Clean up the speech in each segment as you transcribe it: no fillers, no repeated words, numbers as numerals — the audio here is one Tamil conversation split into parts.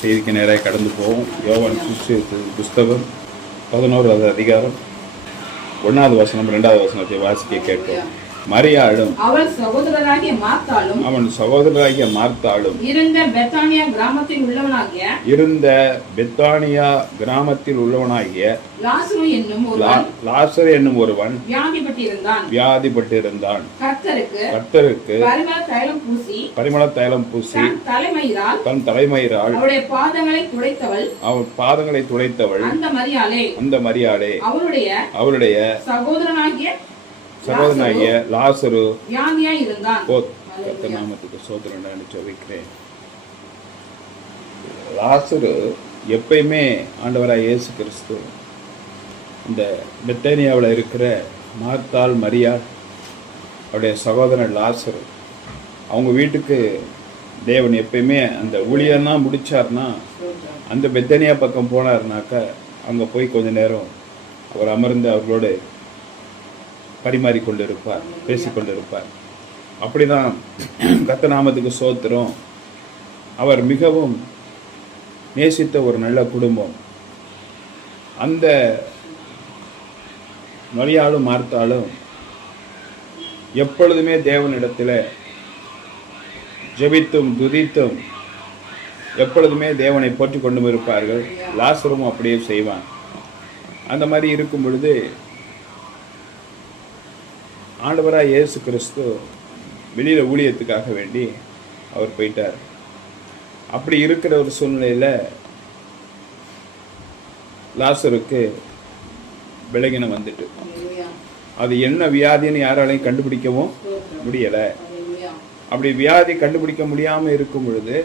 செய்திக்கு நேராக கடந்து போவோம். யோவான் புஸ்தகம் 11வது அதிகாரம் 1வது வசனம் 2வது வசனத்தை வாசிக்க கேட்டோம். மரியாளும் அவன் சகோதரராகிய மார்த்தாளும் இருந்த பெத்தானியா கிராமத்தில் உள்ளவனாகிய லாசரு என்னும் ஒருவன் வியாதிப்பட்டிருந்தான். கர்த்தருக்கு பரிமள தைலம் பூசி தன் தலைமயிரால் அவன் பாதங்களை துடைத்தவள் அந்த மரியாளே அவருடைய சகோதரனாகிய லாசரு கர்த்தர் நாமத்துக்கு ஸ்தோத்திரம் சொல்லிக்கிறேன். லாசரு எப்பயுமே ஆண்டவராய் இயேசு கிறிஸ்து இந்த பெத்தானியாவில் இருக்கிற மார்த்தாள் மரியாள் அவருடைய சகோதரன் லாசரு அவங்க வீட்டுக்கு தேவன் எப்பயுமே அந்த ஊழியெல்லாம் முடிச்சார்னா அந்த பெத்தானியா பக்கம் போனார்னாக்கா அங்கே போய் கொஞ்ச நேரம் அவர் அமர்ந்து அவர்களோடு பரிமாறிக்கொண்டிருப்பார், பேசிக்கொண்டிருப்பார். அப்படிதான் கர்த்தர் நாமத்துக்கு ஸ்தோத்திரம். அவர் மிகவும் நேசித்த ஒரு நல்ல குடும்பம். அந்த மரியாளும் மார்த்தாளும் எப்பொழுதுமே தேவனிடத்தில் ஜெபித்தும் துதித்தும் எப்பொழுதுமே தேவனை போற்றி கொண்டும் இருப்பார்கள். லாசரும் அப்படியே செய்வான். அந்த மாதிரி இருக்கும் பொழுது ஆண்டவராய் இயேசு கிறிஸ்து வெளியில் ஊழியத்துக்காக வேண்டி அவர் போயிட்டார். அப்படி இருக்கிற ஒரு சூழ்நிலையில் லாசருக்கு விலகினம் வந்துட்டு அது என்ன வியாதின்னு யாராலையும் கண்டுபிடிக்கவும் முடியலை. அப்படி வியாதி கண்டுபிடிக்க முடியாமல் இருக்கும் பொழுது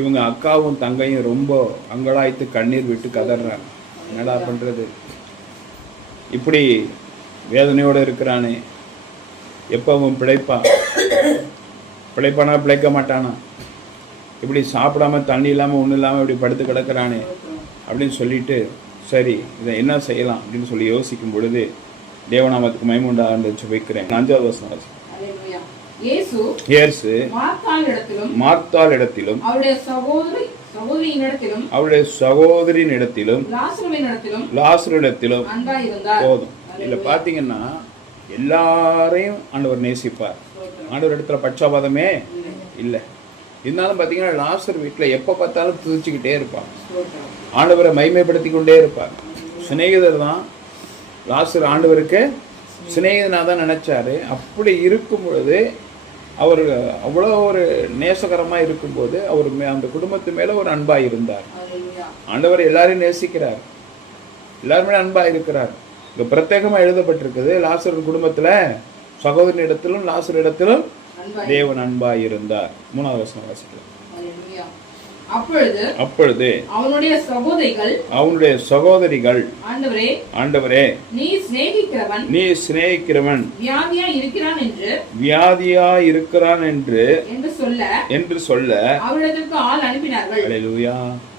இவங்க அக்காவும் தங்கையும் ரொம்ப அங்கலாய்த்து கண்ணீர் விட்டு கதறாங்க. என்னடா பண்ணுறது, இப்படி வேதனையோடு இருக்கிறானே, எப்பவும் பிழைப்பானா பிழைக்க மாட்டானா, இப்படி சாப்பிடாம தண்ணி இல்லாமல் ஒன்றும் இல்லாமல் இப்படி படுத்து கிடக்கிறானே அப்படின்னு சொல்லிட்டு சரி இதை என்ன செய்யலாம் அப்படின்னு சொல்லி யோசிக்கும் பொழுது தேவநாமத்துக்கு மகிமை உண்டாக வைக்கிறேன். 5வது வசனம் இயேசு மார்த்தாளிடத்திலும் அவருடைய சகோதரியினிடத்திலும் லாசரிடத்திலும் போதும். இதுல பாத்தீங்கன்னா எல்லாரையும் ஆண்டவர் நேசிப்பார். ஆண்டவர் இடத்துல பட்சபாதமே இல்லை. இருந்தாலும் பாத்தீங்கன்னா லாசர் வீட்டுல எப்ப பார்த்தாலும் துதிச்சுக்கிட்டே இருப்பார், ஆண்டவரை மகிமைப்படுத்தி கொண்டே இருப்பார். சிநேகிதர் தான் லாசர் ஆண்டவருக்கு சிநேகிதனா தான் நினைச்சாரு. அப்படி இருக்கும் பொழுது அவர் அவ்வளோ ஒரு நேசகரமா இருக்கும்போது அவர் அந்த குடும்பத்து மேல ஒரு அன்பா இருந்தார். ஆண்டவர் எல்லாரையும் நேசிக்கிறார், எல்லாருமே அன்பா இருக்கிறார். இங்க பிரத்யேகமா எழுதப்பட்டிருக்குது லாசர் குடும்பத்துல சகோதரனிடத்திலும் லாசரிடத்திலும் தேவன் அன்பா இருந்தார். 3வது வசனம் வாசிக்கலாம். அப்பொழுது அவனுடைய சகோதரிகள் ஆண்டவரே நீ சிநேகிக்கிறவன் வியாதியா இருக்கிறான் என்று சொல்ல அவரிடத்திற்கு ஆள் அனுப்பினார்கள். அல்லேலூயா,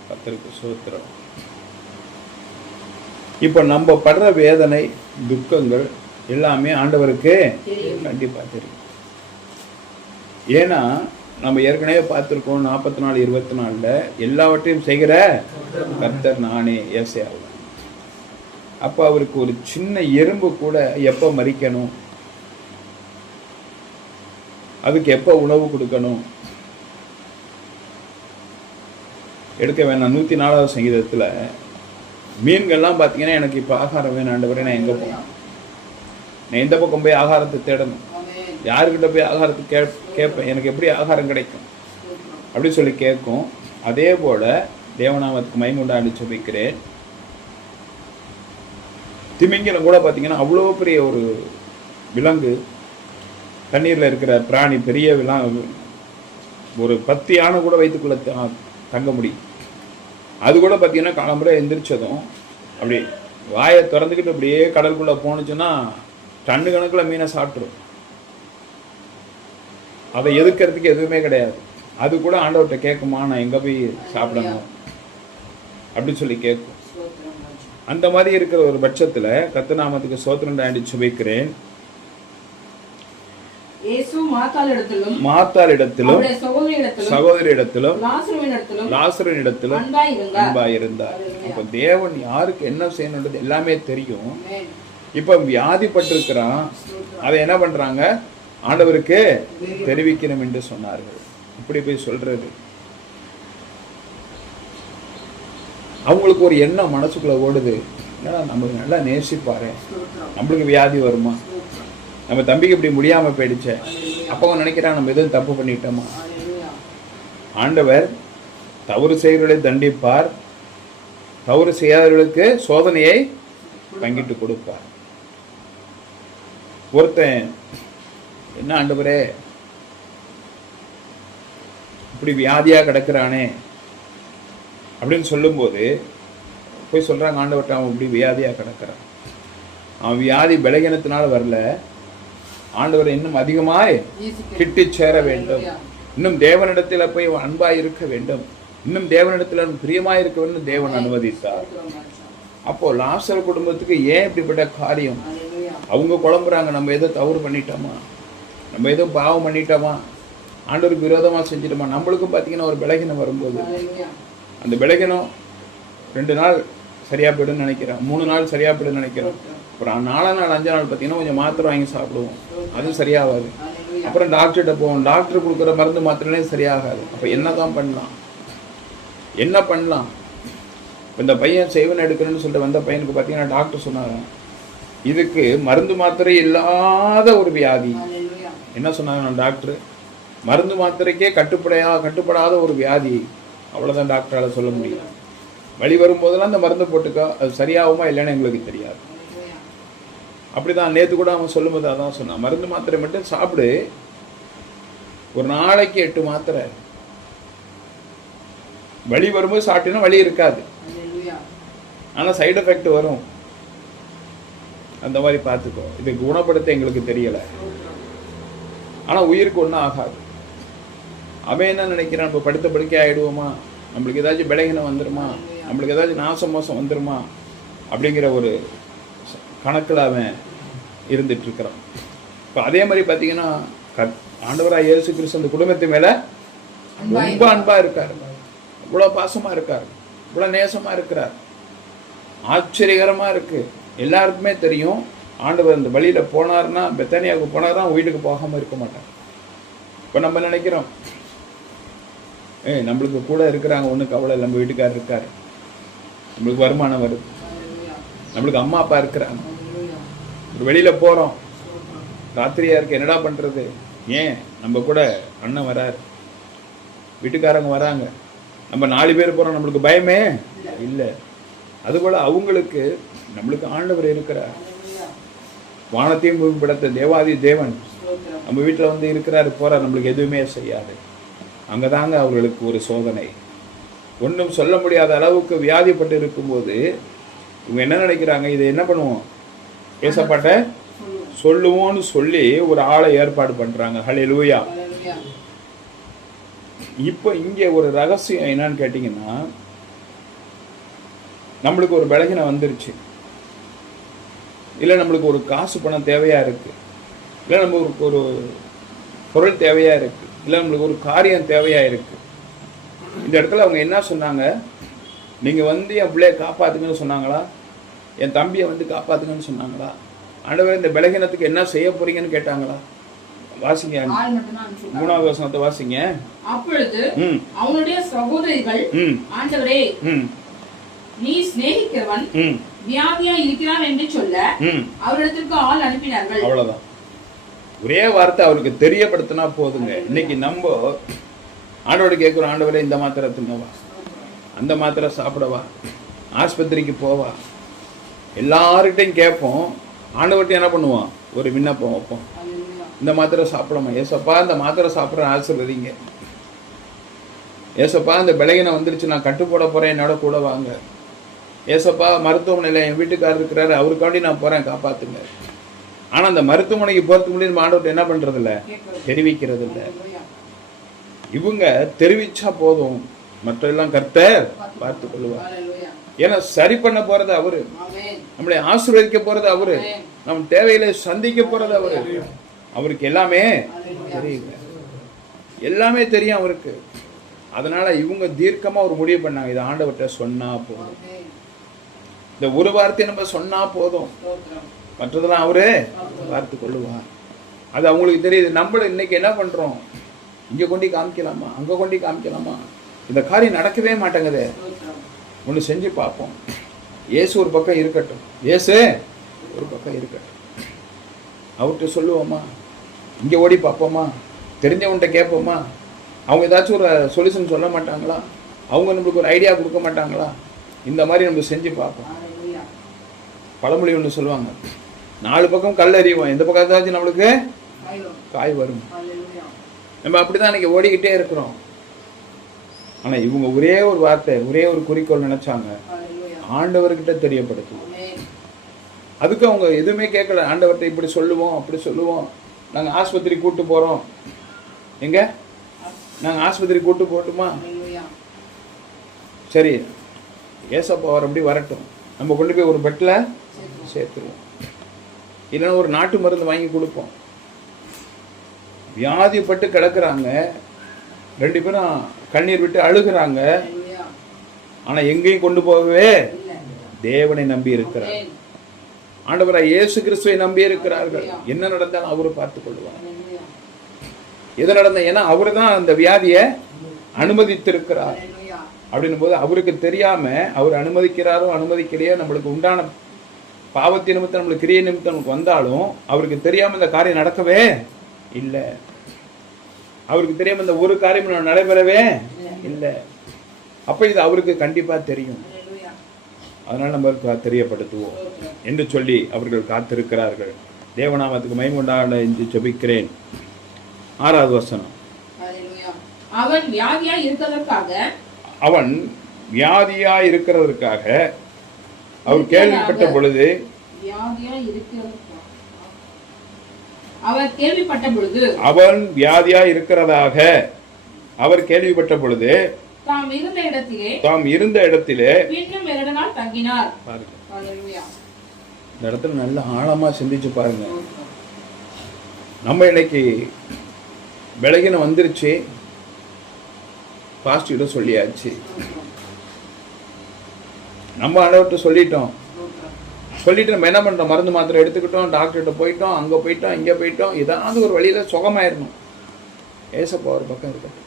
கர்த்தருக்கு ஸ்தோத்திரம். இப்ப நம்ம படுற வேதனை துக்கங்கள் எல்லாமே ஆண்டவருக்கு கண்டிப்பா தெரியும். ஏன்னா நம்ம ஏற்கனவே பார்த்திருக்கோம் 44:24 எல்லாவற்றையும் செய்கிற கர்த்தர் நானே ஏசாயாவில். அப்ப அவருக்கு ஒரு சின்ன எறும்பு கூட எப்ப மரிக்கணும், அதுக்கு எப்ப உணவு கொடுக்கணும் எடுக்க வேணாம். 104வது சங்கீதத்துல மீன்கள்லாம் பார்த்தீங்கன்னா எனக்கு இப்போ ஆகாரம் வேணும் ஆண்டவரே, நான் எங்கே போகணும், நான் எந்த பக்கம் போய் ஆகாரத்தை தேடணும், யாருக்கிட்ட போய் ஆகாரத்தை கேட்பேன், எனக்கு எப்படி ஆகாரம் கிடைக்கும் அப்படின்னு சொல்லி கேட்கும். அதே போல தேவநாமத்துக்கு மகிமை உண்டாக ஜெபிக்கிறேன். திமிங்கலம் கூட பார்த்தீங்கன்னா அவ்வளோ பெரிய ஒரு விலங்கு, தண்ணீரில் இருக்கிற பிராணி, பெரிய விலங்கு, ஒரு 10 யானை கூட வயிற்றுக்குள்ள தங்க முடியும். அது கூட பார்த்தீங்கன்னா காலம்புரை எந்திரிச்சதும் அப்படி வாயை திறந்துக்கிட்டு அப்படியே கடலுக்குள்ளே போனுச்சுன்னா டன்னு கணக்கில் மீனை சாப்பிட்ரும். அதை எதுக்கிறதுக்கு எதுவுமே கிடையாது. அது கூட ஆண்டவர்கிட்ட கேட்குமா, நான் எங்கே போய் சாப்பிடணும் அப்படின்னு சொல்லி கேட்கும். அந்த மாதிரி இருக்கிற ஒரு பட்சத்தில் கர்த்தர் நாமத்துக்கு ஸ்தோத்திரம் ஆண்டி சுபிக்கிறேன். மாத்தாளிடத்திலும் சகோதரியிடத்திலும் லாசருவினிடத்திலும் அன்பாயிருந்தார். அப்ப தேவன் யாருக்கு என்ன செய்யணுன்றது எல்லாமே தெரியும். இப்ப வியாதிப்பட்டிருக்கிறான், அதை என்ன பண்றாங்க, ஆண்டவருக்கு தெரிவிக்கணும் என்று சொன்னார்கள். இப்படி போய் சொல்றது அவங்களுக்கு ஒரு எண்ணம் மனசுக்குள்ள ஓடுது, நம்மளுக்கு நல்லா நேசிப்பாரு, நம்மளுக்கு வியாதி வருமா, நம்ம தம்பிக்கு இப்படி முடியாம போயிடுச்சே, அப்ப அவங்க நினைக்கிறாங்க நம்ம எதுவும் தப்பு பண்ணிட்டோமா. ஆண்டவர் தவறு செய்கிறவர்களை தண்டிப்பார், தவறு செய்யாதவர்களுக்கு சோதனையை பங்கிட்டு கொடுப்பார். ஒருத்தன் என்ன ஆண்டவரே இப்படி வியாதியா கிடக்குறானே அப்படின்னு சொல்லும்போது போய் சொல்றாங்க ஆண்டவர்கிட்ட, அவன் இப்படி வியாதியா கிடக்கிறான், அவன் வியாதி பலகீனத்தினால வரல, ஆண்டவரை இன்னும் அதிகமாய் கிட்டி சேர வேண்டும், இன்னும் தேவனிடத்தில் போய் அன்பாய் இருக்க வேண்டும், இன்னும் தேவனிடத்தில் பிரியமாய் இருக்க வேண்டும் தேவன் அனுமதித்தார். அப்போ லாசர் குடும்பத்துக்கு ஏன் இப்படிப்பட்ட காரியம், அவங்க குழம்புறாங்க, நம்ம ஏதோ தவறு பண்ணிட்டோமா, நம்ம ஏதோ பாவம் பண்ணிட்டோமா, ஆண்டவருக்கு விரோதமா செஞ்சிட்டோமா. நம்மளுக்கும் பார்த்தீங்கன்னா ஒரு பலகீனம் வரும்போது அந்த பலகீனம் 2 நாள் சரியா போயிடுன்னு நினைக்கிறேன், 3 நாள் சரியா போயிடுன்னு நினைக்கிறோம். அப்புறம் 4 நாள் 5 நாள் பார்த்தீங்கன்னா கொஞ்சம் மாத்திரை வாங்கி சாப்பிடுவோம், அதுவும் சரியாகாது. அப்புறம் டாக்டர்கிட்ட போவோம், டாக்டர் கொடுக்குற மருந்து மாத்திரையே சரியாகாது. அப்போ என்னதான் பண்ணலாம், என்ன பண்ணலாம். இந்த பையன் செய்வன் எடுக்கணும்னு சொல்லிட்டு வந்த பையனுக்கு பார்த்தீங்கன்னா டாக்டர் சொன்னாங்க, இதுக்கு மருந்து மாத்திரை இல்லாத ஒரு வியாதி. என்ன சொன்னாங்க டாக்டர், மருந்து மாத்திரைக்கே கட்டுப்படாத ஒரு வியாதி, அவ்வளோதான் டாக்டரால் சொல்ல முடியும். வழி வரும்போதெல்லாம் அந்த மருந்து போட்டுக்கோ, அது சரியாகுமா இல்லைன்னு எங்களுக்கு தெரியாது. அப்படிதான் நேற்று கூட அவன் சொல்லும்போது அதான் சொன்னான், மருந்து மாத்திரை மட்டும் சாப்பிடு, ஒரு நாளைக்கு 8 மாத்திரை, வலி வரும்போது சாப்பிட்டீங்கன்னா வலி இருக்காது, ஆனால் சைடு எஃபெக்ட் வரும், அந்த மாதிரி பார்த்துக்கோ. இது குணப்படுத்த எங்களுக்கு தெரியலை, ஆனால் உயிருக்கு ஒன்றும் ஆகாது. அவன் என்ன நினைக்கிறான், இப்போ படுத்த படுக்கை ஆகிடுவோமா, நம்மளுக்கு ஏதாச்சும் பலகீனம் வந்துடுமா, நம்மளுக்கு ஏதாச்சும் நாசம் மோசம் வந்துடுமா அப்படிங்கிற ஒரு கணக்கில் அவன் இருந்துட்டு இருக்கிறான். இப்போ அதே மாதிரி பார்த்தீங்கன்னா ஆண்டவராக இயேசு கிறிஸ்து அந்த குடும்பத்து மேலே ரொம்ப அன்பாக இருக்கார், இவ்வளோ பாசமாக இருக்கார், இவ்வளோ நேசமாக இருக்கிறார். ஆச்சரியகரமாக இருக்கு. எல்லாருக்குமே தெரியும் ஆண்டவர் அந்த வழியில் போனார்னா, பெத்தானியாவுக்கு போனார்னா வீட்டுக்கு போகாமல் இருக்க மாட்டார். இப்போ நம்ம நினைக்கிறோம் நம்மளுக்கு கூட இருக்கிறாங்க, ஒன்றும் கவலை, நம்ம வீட்டுக்காரர் இருக்காரு, நம்மளுக்கு வருமானம் வருது, நம்மளுக்கு அம்மா அப்பா இருக்கிறாங்க, ஒரு வெளியில் போகிறோம், ராத்திரியாக இருக்கு, என்னடா பண்ணுறது, ஏன் நம்ம கூட அண்ணன் வராரு, வீட்டுக்காரங்க வராங்க, நம்ம 4 பேர் போகிறோம், நம்மளுக்கு பயமே இல்லை. அதுபோல் அவங்களுக்கு நம்மளுக்கு ஆண்டவர் இருக்கிறார், வானத்தையும் பூமி படைத்த தேவாதி தேவன் நம்ம வீட்டில் வந்து இருக்கிறாரு, போகிறார், நம்மளுக்கு எதுவுமே செய்யாது. அங்கே தாங்க அவர்களுக்கு ஒரு சோதனை. ஒன்றும் சொல்ல முடியாத அளவுக்கு வியாதிப்பட்டு இருக்கும்போது இவங்க என்ன நினைக்கிறாங்க, இதை என்ன பண்ணுவோம், ஏசப்பாட்ட சொல்லுவோன்னு சொல்லி ஒரு ஆளை ஏற்பாடு பண்ணுறாங்க. ஹல்லேலூயா. இப்போ இங்கே ஒரு ரகசியம் என்னன்னு கேட்டிங்கன்னா, நம்மளுக்கு ஒரு பலகீனம் வந்துருச்சு, இல்லை நம்மளுக்கு ஒரு காசு பணம் தேவையாக இருக்குது, இல்லை நம்மளுக்கு ஒரு பொருள் தேவையாக இருக்குது, இல்லை நம்மளுக்கு ஒரு காரியம் தேவையாக இருக்குது. இந்த இடத்துல அவங்க என்ன சொன்னாங்க, நீங்கள் வந்து என் பிள்ளைய காப்பாற்றுங்கன்னு சொன்னாங்களா, என் தம்பியை வந்து காப்பாற்றுங்கன்னு சொன்னாங்களா, ஆண்டவரே இந்த பலகீனத்துக்கு என்ன செய்ய போறீங்கன்னு கேட்டாங்களா? வாசிங்க 3வது வசனத்தை வாசிங்க. அப்பொழுது அவனுடைய சகோதரிகள், ஆண்டவரே நீ சிநேகிக்கிறவன் வியாதியா இருக்கிறான் என்று சொல்ல அவரிடத்திற்கு ஆள் அனுப்பினார்கள். அவ்வளவுதான், ஒரே வார்த்தை அவருக்கு தெரியப்படுத்தினா போதுங்க. இன்னைக்கு நம்ம ஆண்டவரை கேட்குறோம், ஆண்டவரே இந்த மாத்திரை தின்னவா, அந்த மாத்திரை சாப்பிடவா, ஆஸ்பத்திரிக்கு போவா, எல்லார்கிட்டையும் கேட்போம். ஆண்டவர்கிட்ட என்ன பண்ணுவோம், ஒரு விண்ணப்பம் வைப்போம், இந்த மாத்திரை சாப்பிடமா, ஏசப்பா இந்த மாத்திரை சாப்பிட்ற ஆசீர்வதிங்க, ஏசப்பா இந்த பலகீனம் வந்துருச்சு, நான் கட்டு போட போறேன், என்னோட கூட வாங்க, ஏசப்பா மருத்துவமனையில் என் வீட்டுக்காரர் இருக்கிறாரு, அவருக்காண்டி நான் போறேன், காப்பாத்துங்க. ஆனா அந்த மருத்துவமனைக்கு போறதுக்கு முன்னாடி ஆண்டவர்கிட்ட என்ன பண்றது இல்லை, தெரிவிக்கிறது இல்லை. இவங்க தெரிவிச்சா போதும், மற்ற எல்லாம் கர்த்தர் பார்த்து கொள்வார். ஏன்னா சரி பண்ண போறது அவரு, நம்மளை ஆசீர்வதிக்க போறது அவரு, நம் தேவையில சந்திக்க போறது அவரு. அவருக்கு எல்லாமே தெரியல, எல்லாமே தெரியும் அவருக்கு. அதனால இவங்க தீர்க்கமா ஒரு முடிவு பண்ணாங்க, இதை ஆண்டவர்கிட்ட சொன்னா போதும், இந்த ஒரு வார்த்தையை நம்ம சொன்னா போதும், மற்றதெல்லாம் அவரே பார்த்து கொள்ளுவார். அது அவங்களுக்கு தெரியுது. நம்மளும் இன்னைக்கு என்ன பண்றோம், இங்க கொண்டு காமிக்கலாமா, அங்க கொண்டு காமிக்கலாமா, இந்த காரியம் நடக்கவே மாட்டேங்குதே, ஒன்று செஞ்சு பார்ப்போம். இயேசு ஒரு பக்கம் இருக்கட்டும், இயேசு ஒரு பக்கம் இருக்கட்டும், அவர்கிட்ட சொல்லுவோமா, இங்கே ஓடி பார்ப்போமா, தெரிஞ்சவன்கிட்ட கேட்போமா, அவங்க ஏதாச்சும் ஒரு சொல்யூஷன் சொல்ல மாட்டாங்களா, அவங்க நம்மளுக்கு ஒரு ஐடியா கொடுக்க மாட்டாங்களா, இந்த மாதிரி நம்ம செஞ்சு பார்ப்போம். பழமொழி ஒன்று சொல்லுவாங்க, 4 பக்கம் கல் அறிவோம், எந்த பக்கம் ஏதாச்சும் நம்மளுக்கு காய் வரும். நம்ம அப்படிதான் இன்னைக்கு ஓடிக்கிட்டே இருக்கிறோம். ஆனா இவங்க ஒரே ஒரு வார்த்தை, ஒரே ஒரு குறிக்கோள் நினைச்சாங்க, ஆண்டவர்கிட்ட தெரியப்படுத்துவோம். அதுக்கு அவங்க எதுவுமே கேட்கல. ஆண்டவர்கிட்ட இப்படி சொல்லுவோம், அப்படி சொல்லுவோம், நாங்க ஆஸ்பத்திரி கூட்டு போறோம், எங்க நாங்க ஆஸ்பத்திரி கூட்டு போட்டுமா, சரி ஏசப்பா வர அப்படி வரட்டும், நம்ம கொண்டு போய் ஒரு பெட்ல சேர்த்துருவோம், இல்லைன்னா ஒரு நாட்டு மருந்து வாங்கி கொடுப்போம். வியாதிப்பட்டு கிடக்குறாங்க, 2 பேரும் கண்ணீர் விட்டு அழுகுறாங்க, ஆனா எங்கேயும் கொண்டு போகவே தேவனை நம்பி இருக்கிறார், ஆண்டவராய் இயேசு கிறிஸ்துவை நம்பி இருக்கிறார்கள். என்ன நடந்தாலும் அவரு பார்த்துக் கொள்வார். எது நடந்த, ஏன்னா அவரு தான் அந்த வியாதியை அனுமதித்திருக்கிறார். அப்படின்னும் போது அவருக்கு தெரியாம அவர் அனுமதிக்கிறாரோ அனுமதிக்கிறையோ, நம்மளுக்கு உண்டான பாவத்தின் நிமித்தம், நம்மளுக்கு கிரிய நிமித்தம் நமக்கு வந்தாலும் அவருக்கு தெரியாம இந்த காரியம் நடக்கவே இல்லை. அவருக்கு தெரியாம இந்த ஒரு காரியம் நடைபெறவே இல்லை. அப்ப இது அவருக்கு கண்டிப்பா தெரியும். அதனால நம்ம தெரியப்படுத்துவோம் என்று சொல்லி அவர்கள் காத்திருக்கிறார்கள். தேவநாமத்துக்கு மகிமை உண்டாக என்று ஜெபிக்கிறேன். 6வது வசனம். அவன் வியாதியா இருக்கிறதற்காக, அவன் வியாதியா இருக்கிறதற்காக அவர் கேள்விப்பட்ட பொழுது, அவர் கேள்விப்பட்ட பொழுது, அவன் வியாதியா இருக்கிறதாக அவர் கேள்விப்பட்ட பொழுது தாம் இருந்த இடத்திலே இன்னும் 2 நாள் தங்கினார். இந்த இடத்துல நல்ல ஆழமா சிந்திச்சு பாருங்க. நம்ம இன்னைக்கு விலகின வந்துருச்சு, பாசிட்டிவ் சொல்லியாச்சு, நம்ம ஆண்டவர்கிட்ட சொல்லிட்டு நம்ம என்ன பண்றோம், மருந்து மாத்திரை எடுத்துக்கிட்டோம், டாக்டர்கிட்ட போயிட்டோம், அங்க போயிட்டோம், இங்க போயிட்டோம், ஏதாவது ஒரு வழியில சுகமாயிடணும். ஏசப்பா ஒரு பக்கம் இருக்கட்டும்,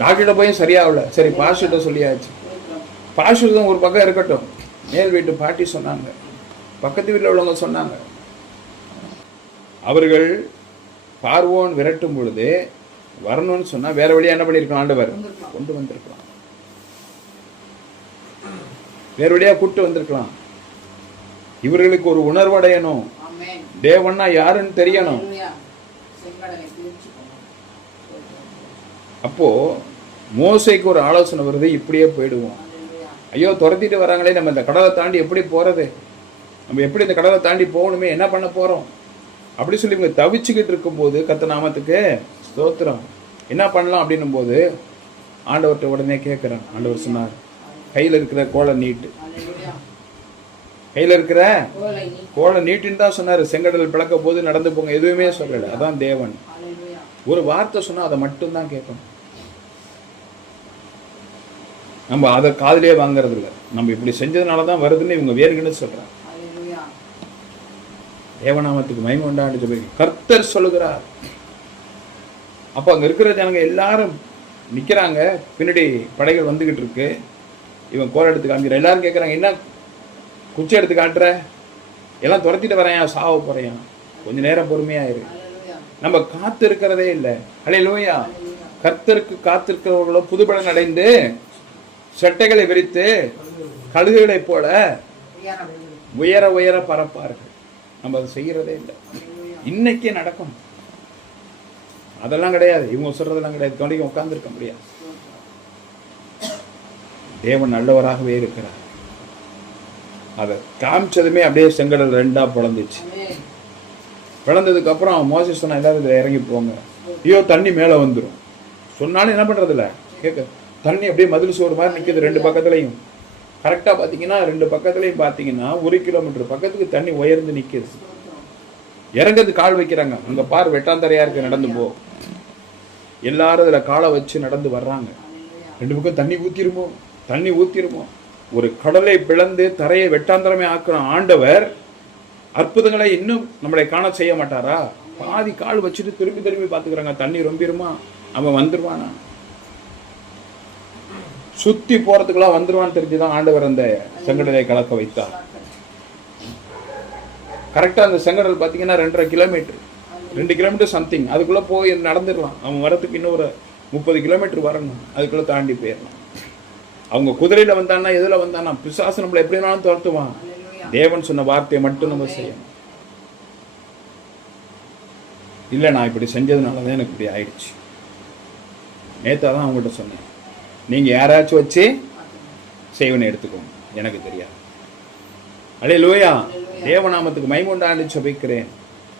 டாக்டர்கிட்ட போய் சரியாகல, சரி பாஸ்டர்கிட்ட சொல்லியாச்சு, பாஸ்டர் தான் ஒரு பக்கம் இருக்கட்டும். மேல் வீட்டு பாட்டி சொன்னாங்க, பக்கத்து வீட்டில் உள்ளவங்க சொன்னாங்க. அவர்கள் பார்வோன் விரட்டும் பொழுது வரணும்னு சொன்னா வேற வழியா என்ன பண்ணிருக்கணும், ஆண்டவர் கொண்டு வந்திருக்கலாம், வேற வழியா கூட்டு வந்திருக்கலாம். இவர்களுக்கு ஒரு உணர்வடையணும், தேவன்னா யாருன்னு தெரியணும். அப்போ மோசைக்கு ஒரு ஆலோசனை வருது, இப்படியே போயிடுவோம், ஐயோ துரத்திட்டு வராங்களே, நம்ம இந்த கடலை தாண்டி எப்படி போறது, நம்ம எப்படி இந்த கடலை தாண்டி போகணுமே, என்ன பண்ண போறோம் அப்படி சொல்லி இவங்க தவிச்சுக்கிட்டு இருக்கும் போது, கர்த்தர் நாமத்துக்கு ஸ்தோத்திரம், என்ன பண்ணலாம் அப்படின்னும் போது ஆண்டவர்கிட்ட உடனே கேட்கிறான். ஆண்டவர் சொன்னார், கையில இருக்கிற கோலை நீட்டு, கையில இருக்கிற கோலை நீட்டுன்னு தான் சொன்னாரு. செங்கடல் பிளக்க போது நடந்து போங்க, எதுவுமே சொல்லல. அதான் தேவன். ஒரு வார்த்தை சொன்னா அதை மட்டும் தான் கேட்கணும். நம்ம அதை காதிலே வாங்கறது இல்லை. நம்ம இப்படி செஞ்சதுனாலதான் வருதுன்னு இவங்க வேறுங்கன்னு சொல்றாங்க. தேவநாமத்துக்கு மகிமை உண்டான்னு சொல்லி கர்த்தர் சொல்லுகிறார். அப்ப அங்க இருக்கிற ஜனங்க எல்லாரும் நிக்கிறாங்க, பின்னாடி படைகள் வந்துகிட்டு இருக்கு, இவன் கோல் எடுத்து காமிக்கிற, எல்லாரும் கேட்கறாங்க, என்ன குச்சி எடுத்து காட்டுற, எல்லாம் துரத்திட்டு வரையான், சாவ போறையான், கொஞ்ச நேரம் பொறுமையாயிரு. நம்ம காத்து இருக்கிறதே இல்லை. அல்லேலூயா. கர்த்தருக்கு காத்திருக்கிறவர்களோ புதுபலன் அடைந்து சட்டைகளை விரித்து கழுகுகளை போல உயர உயர பறப்பார்கள். நம்ம அதை செய்யறதே இல்லை. இன்னைக்கே நடக்கும். அதெல்லாம் கிடையாது, இவங்க சொல்றதெல்லாம் கிடையாது. தொண்டைக்கு உட்கார்ந்து இருக்க முடியாது. தேவன் நல்லவராகவே இருக்கிறார். அதை காமிச்சதுமே அப்படியே செங்கடல் 2ஆ பிளந்துச்சு. பிளந்ததுக்கு அப்புறம் மோசஸ் சொன்னா, எல்லாரும் இதில் இறங்கி போங்க. ஐயோ தண்ணி மேலே வந்துடும் சொன்னாலும் என்ன பண்றது இல்லை, கேட்க தண்ணி அப்படியே மதில் சோறு மாதிரி நிற்கிது 2 பக்கத்துலையும். கரெக்டாக பார்த்தீங்கன்னா 2 பக்கத்துலையும் பார்த்தீங்கன்னா 1 கிலோமீட்டர் பக்கத்துக்கு தண்ணி உயர்ந்து நிற்கிது. இறங்கிறது கால் வைக்கிறாங்க. அங்க பார் வெட்டாந்தரையா இருக்கு, நடந்து போ. எல்லாரும் அதுல காலை வச்சு நடந்து வர்றாங்க. ரெண்டு பக்கம் தண்ணி ஊத்திருமோ. ஒரு கடலை பிளந்து தரையை வெட்டாந்தரமே ஆக்குற ஆண்டவர் அற்புதங்களை இன்னும் நம்மளை காண செய்ய மாட்டாரா? பாதி கால் வச்சுட்டு திரும்பி பாத்துக்கிறாங்க. தண்ணி ரொம்பிருமா? அவன் வந்துருவானா? சுத்தி போறதுக்கெல்லாம் வந்துருவான்னு தெரிஞ்சுதான் ஆண்டவர் அந்த செங்கடலை கலக்க வைத்தார். கரெக்டா அந்த செங்கடல் பாத்தீங்கன்னா 2.5 கிலோமீட்டர், 2 கிலோமீட்டர் சம்திங். அதுக்குள்ள போய் நடந்துடலாம். அவன் வரத்துக்கு இன்னும் ஒரு 30 கிலோமீட்டர் வரணும். அதுக்குள்ள தாண்டி போயிடலாம். அவங்க குதிரையில வந்தான்னா, எதுல வந்தானா, பிசாசு நம்மளை எப்படி வேணாலும் துரத்துவான். தேவன் சொன்ன வார்த்தையை மட்டும் நம்ம செய்யணும். இல்லை, நான் இப்படி செஞ்சதுனாலதான் எனக்கு இப்படி ஆயிடுச்சு. நேத்தாதான் அவங்ககிட்ட சொன்னேன், நீங்க யாராச்சும் வச்சு செய்வனை எடுத்துக்கோங்க, எனக்கு தெரியாது. அல்லேலூயா. தேவநாமத்துக்கு மைமுண்டாண்டு ஜெபிக்கிறேன்.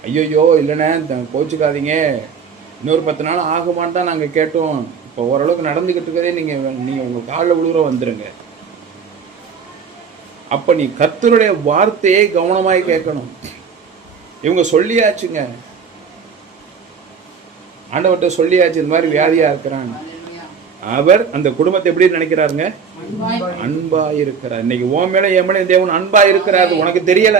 ஐயோ இல்லைண்ணே கோச்சுக்காதீங்க, இன்னொரு 10 நாள் ஆகுமான்னு தான் நாங்கள் கேட்டோம். இப்போ ஓரளவுக்கு நடந்துக்கிட்டு இருக்கிறதே நீங்கள் உங்கள் காலில் விழுற வந்துடுங்க. அப்போ நீ கர்த்தருடைய வார்த்தையை கவனமாய் கேட்கணும். இவங்க சொல்லியாச்சுங்க, ஆண்டவர்கிட்ட சொல்லியாச்சு இந்த மாதிரி வியாதியா இருக்கிறாங்க. அவர் அந்த குடும்பத்தை எப்படி நினைக்கிறாருங்க? அன்பா இருக்கிறார். இன்னைக்கு உன் மேல என் மேல தேவன் அன்பா இருக்கிறாரு, உனக்கு தெரியல.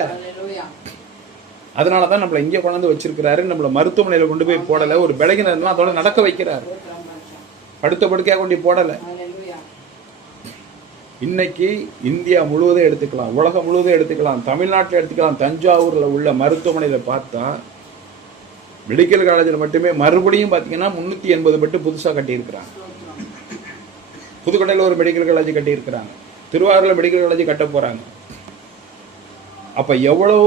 அதனாலதான் நம்மளை இங்கே கொண்டாந்து வச்சிருக்கிறாரு. நம்மள மருத்துவமனையில கொண்டு போய் போடல. ஒரு பலகீனம் அதோட நடக்க வைக்கிறாரு. படுத்த படுக்கையா கொண்டு போடல. இன்னைக்கு இந்தியா முழுவதும் எடுத்துக்கலாம், உலகம் முழுவதும் எடுத்துக்கலாம், தமிழ்நாட்டில் எடுத்துக்கலாம். தஞ்சாவூர்ல உள்ள மருத்துவமனையில பார்த்தா மெடிக்கல் காலேஜில் மட்டுமே மறுபடியும் பார்த்தீங்கன்னா 380 பெட்டு புதுசாக கட்டியிருக்கிறாங்க. புதுக்கோட்டையில் ஒரு மெடிக்கல் காலேஜ் கட்டியிருக்கிறாங்க. திருவாரூரில் மெடிக்கல் காலேஜ் கட்ட போறாங்க. அப்ப எவ்வளவு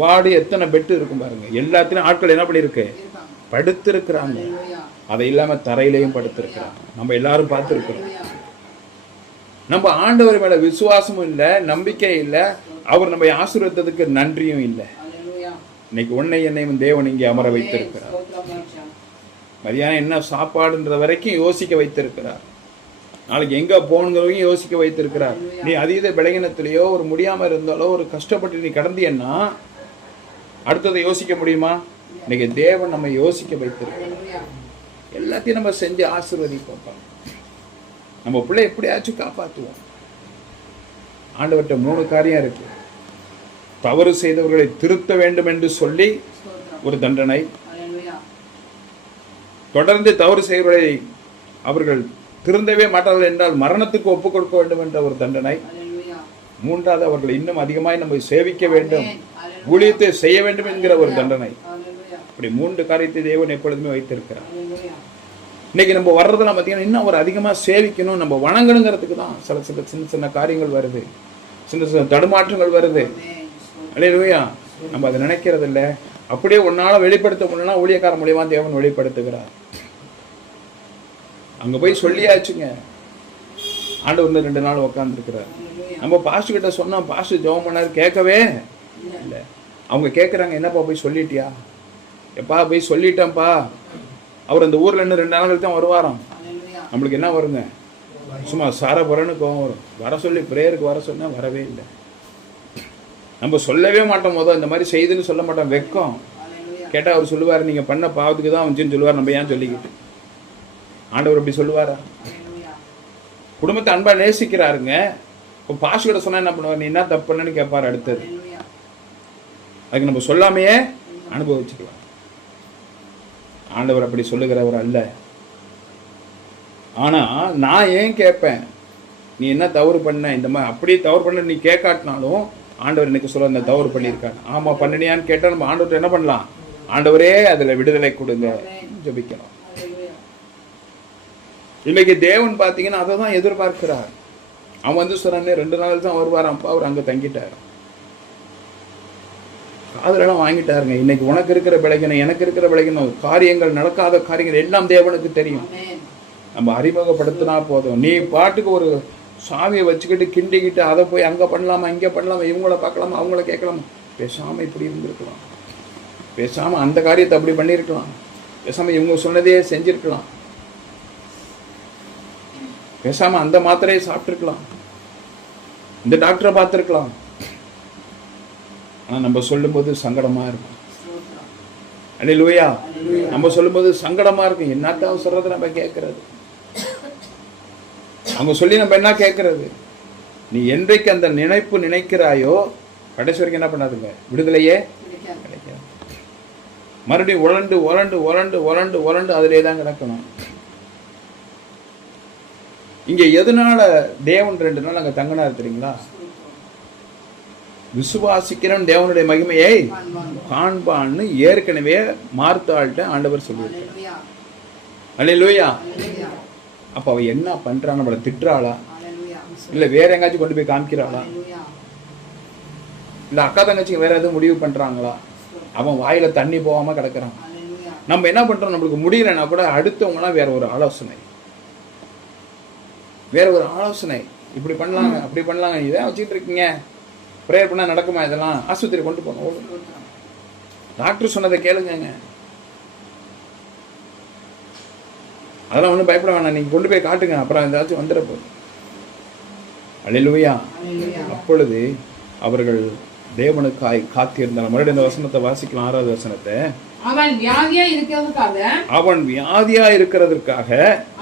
வார்டு, எத்தனை பெட்டு இருக்கும் பாருங்க. எல்லாத்திலும் ஆட்கள் என்ன பண்ணிருக்கு? படுத்திருக்கிறாங்க. அதை இல்லாம தரையிலையும் படுத்திருக்கிறாங்க. நம்ம எல்லாரும் பார்த்துருக்கிறோம். நம்ம ஆண்டவர் மேல விசுவாசமும் இல்லை, நம்பிக்கை இல்லை, அவர் நம்ம ஆசீர்வதித்ததுக்கு நன்றியும் இல்லை. இன்னைக்கு உன்னை என்னையும் தேவன் இங்கே அமர வைத்திருக்கிறார். மதியானம் என்ன சாப்பாடுன்ற வரைக்கும் யோசிக்க வைத்திருக்கிறார். நாளைக்கு எங்க போகணுங்கிறவங்க யோசிக்க வைத்திருக்கிறார். நீ அதீத பலகீனத்திலேயோ ஒரு முடியாம இருந்தாலோ ஒரு கஷ்டப்பட்டு நீ கடந்தியன்னா அடுத்ததை யோசிக்க முடியுமா? இன்னைக்கு தேவன் நம்ம யோசிக்க வைத்திருக்கிறார். எல்லாத்தையும் நம்ம செஞ்சு ஆசீர்வதிப்போம். நம்ம பிள்ளை எப்படியாச்சும் காப்பாற்றுவோம். ஆண்டவர்கிட்ட 3 காரியம் இருக்கு. தவறு செய்தவர்களை திருத்த வேண்டும் என்று சொல்லி ஒரு தண்டனை, தொடர்ந்து தவறு செய்தவர்களை அவர்கள் திருந்தவே மாட்டார்கள் என்றால் மரணத்துக்கு ஒப்புக் கொடுக்க வேண்டும் என்ற ஒரு தண்டனை, 3வது அவர்கள் இன்னும் அதிகமாய் நம்ம சேவிக்க வேண்டும், ஊழியத்தை செய்ய வேண்டும் என்கிற ஒரு தண்டனை. இப்படி 3 காரியத்தை தேவன் எப்பொழுதுமே வைத்திருக்கிறார். இன்னைக்கு நம்ம வர்றதெல்லாம் பார்த்தீங்கன்னா இன்னும் அவர் அதிகமாக சேவிக்கணும், நம்ம வணங்கணுங்கிறதுக்கு தான் சில சின்ன சின்ன காரியங்கள் வருது, சின்ன தடுமாற்றங்கள் வருது. அல்லேலூயா. நம்ம அதை நினைக்கிறது இல்லை. அப்படியே உன்னால வெளிப்படுத்த முடியலன்னா ஊழியக்கார மூலியமா தேவன் வெளிப்படுத்துகிறார். அங்க போய் சொல்லியாச்சுங்க. ஆண்டவர் 2 நாள் உட்காந்துருக்கிறார். நம்ம பாஸ்டர் கிட்ட சொன்னா பாஸ்டர் ஜெபம் பண்ணாரு, கேட்கவே இல்லை. அவங்க கேட்குறாங்க, என்னப்பா போய் சொல்லிட்டியா? எப்பா போய் சொல்லிட்டேன்ப்பா. அவர் அந்த ஊர்ல இன்னும் 2 நாளுக்கு தான் வருவாராம். நம்மளுக்கு என்ன வருங்க? சும்மா சாரபுரன்னு கோவம் வரும். வர சொல்லி பிரேயருக்கு வர சொன்னா வரவே இல்லை. நம்ம சொல்லவே மாட்டோம். போதும் இந்த மாதிரி செய்துன்னு சொல்ல மாட்டோம், வெக்கம். கேட்டால் அவர் சொல்லுவார், நீங்கள் பண்ண பாவத்துக்கு தான் வந்துச்சுன்னு சொல்லுவார். நம்ம ஏன் சொல்லிக்கிட்டு? ஆண்டவர் அப்படி சொல்லுவாரா? குடும்பத்தை அன்பா நேசிக்கிறாருங்க. இப்போ பாசு கிட்ட சொன்னா என்ன பண்ணுவார்? நீ என்ன தப்பு பண்ணன்னு கேட்பார் அடுத்தது. அதுக்கு நம்ம சொல்லாமையே அனுபவிச்சுக்கலாம். ஆண்டவர் அப்படி சொல்லுகிறவர் அல்ல. ஆனா நான் ஏன் கேட்பேன்? நீ என்ன தவறு பண்ண, இந்த மாதிரி அப்படியே தவறு பண்ண நீ கேட்காட்டினாலும் ஆண்டவர் எனக்கு சொல்ல அந்த தவறு பண்ணியிருக்காரு. ஆமா பண்ணினியான்னு கேட்டால் நம்ம ஆண்டவர் என்ன பண்ணலாம்? ஆண்டவரே அதுல விடுதலை கொடுங்க ஜெபிக்கணும். இன்னைக்கு தேவன் பார்த்தீங்கன்னா அதை தான் எதிர்பார்க்கிறார். அவன் வந்து சொன்னானே 2 நாள் தான் வருவாராம்ப்பா. அவர் அங்கே தங்கிட்டார், காதலெல்லாம் வாங்கிட்டாருங்க. இன்னைக்கு உனக்கு இருக்கிற பலகீனம், எனக்கு இருக்கிற பலகீனம், காரியங்கள் நடக்காத காரியங்கள் எல்லாம் தேவனுக்கு தெரியும். நம்ம அறிமுகப்படுத்தினா போதும். நீ பாட்டுக்கு ஒரு சாமியை வச்சுக்கிட்டு கிண்டிக்கிட்டு அதை போய் அங்கே பண்ணலாமா, இங்கே பண்ணலாமா, இவங்கள பார்க்கலாமா, அவங்கள கேட்கலாமா? பேசாமல் இப்படி இருந்திருக்கலாம். பேசாமல் அந்த காரியத்தை அப்படி பண்ணியிருக்கலாம். பேசாமல் இவங்க சொன்னதையே செஞ்சிருக்கலாம். பேசாமல் அந்த மாத்திரையை சாப்பிட்டுருக்கலாம். இந்த டாக்டரை பார்த்துருக்கலாம். ஆனால் நம்ம சொல்லும்போது சங்கடமா இருக்கும். அல்லேலூயா. நம்ம சொல்லும்போது சங்கடமா இருக்கும். என்னத்தான் சொல்றது நம்ம கேட்கறது? அவங்க சொல்லி நம்ம என்ன கேட்கறது? நீ என்றைக்கு அந்த நினைக்கிறாயோ கடைசி வரைக்கும் என்ன பண்ணாதுங்க, விடுதலையே கிடைக்காது. மறுபடியும் உழண்டு உழண்டு உழண்டு உழண்டு உழண்டு அதிலே தான் கிடக்கணும். இங்க எதனால தேவன் 2 நாள் அங்க தங்கினார் தெரியுங்களா? விசுவாசிக்கிறவன் தேவனுடைய மகிமையை காண்பான்னு ஏற்கனவே மார்த்தாள்கிட்ட ஆண்டவர் சொல்லியிருக்கார். அல்லேலூயா. அப்ப அவ என்ன பண்றா? நம்மளை திட்டுறாளா? இல்ல வேற எங்காச்சும் கொண்டு போய் காமிக்கிறாளா? இல்ல அக்கா தங்கச்சி வேற எதுவும் முடிவு பண்றாங்களா? அவன் வாயில தண்ணி போகாம கிடக்குறான். நம்ம என்ன பண்றோம்? நம்மளுக்கு முடியலன்னா கூட அடுத்தவங்களாம் வேற ஒரு ஆலோசனை, இப்படி பண்ணலாங்க அப்படி பண்ணலாங்க, இதான் வச்சுட்டு இருக்கீங்க, ப்ரேயர் பண்ணா நடக்குமா? இதெல்லாம் ஆஸ்பத்திரி கொண்டு போங்க, டாக்டர் சொன்னதை கேளுங்க, அதெல்லாம் ஒன்றும் பயப்பட வேணாம், நீங்க கொண்டு போய் காட்டுங்க, அப்புறம் ஏதாச்சும் வந்துட போகுது. அல்லேலூயா. அப்பொழுது அவர்கள் தேவனுக்காய் காத்திருந்தார். மறுபடியும் இந்த வசனத்தை வாசிக்கலாம். 6வது வசனத்தை. அவன் வியாதியா இருக்கிறதற்காக